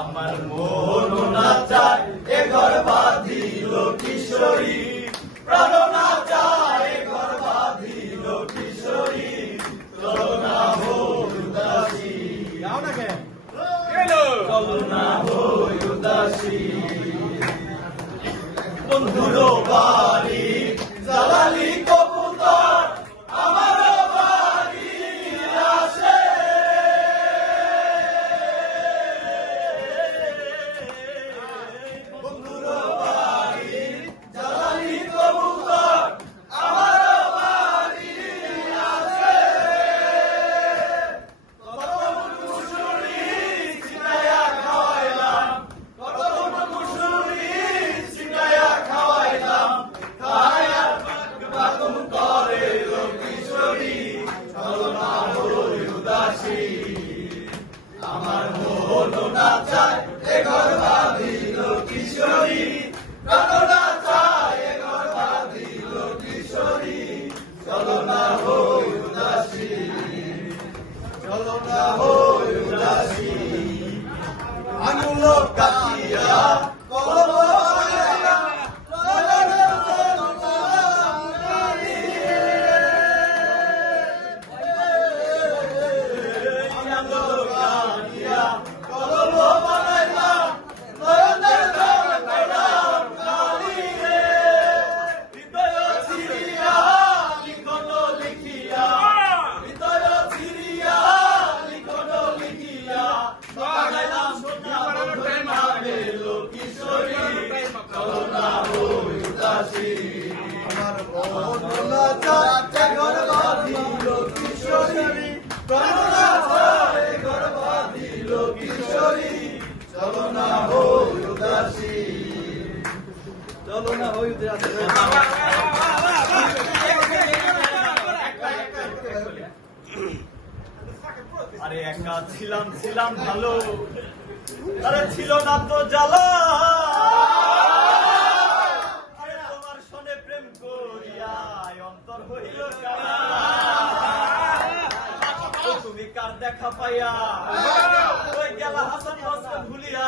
আমার মন না চায় এ ঘর বাঁধিল কিশোরী, প্রাণ না চায় এ ঘর বাঁধিল কিশোরী, চলো না হই উদাসী, চলো না হই উদাসী। বন্ধুর বাড়ি জ্বালালি কবুতর, আমার বাড়ি আসে। বন্ধুর বাড়ি জ্বালালি কবুতর, আমার বাড়ি আসে। কতক্ষণ কুশলী ছিটাইয়া খাওয়াইলাম, কতক্ষণ কুশলী ছিটাইয়া খাওয়াইলাম, তাই আর বাগম করে কিশোরী, চলো না হই উদাসী। আমার মন না চায় এ ঘর বাঁধিল কিশোরী, প্রাণ না চায় এ ঘর বাঁধিল কিশোরী, চলো না হই উদাসী, চলো না হই উদাসী। আঙুল কাটিয়া কলম বানাইলাম, নয়নের জলধারা কালিয়ে। আঙুল কাটিয়া কলম বানাইলাম, নয়নের জলধারা কালিয়ে। হৃদয় ছিড়িয়া লিখন লিখিয়া, হৃদয় ছিড়িয়া লিখন লিখিয়া, বানাইলাম সোনা বন্ধুর নামে কিশোরী, চলো না হই উদাসী। আমার মন না চায় ঘর বাঁধিল কিশোরী, প্রাণ না চায় ঘর বাঁধিল কিশোরী, চলো না হই উদাসী, চলো না হই উদাসী। আরে একা ছিলাম ছিলাম ভালো, আরে ছিল না তো জ্বালা। আরে তোমার সনে প্রেম করিয়া অন্তর হইল কালা। ও তুমি কার দেখা পাইয়া ওই গেলা হাসান মাস্টার ভুলিয়া।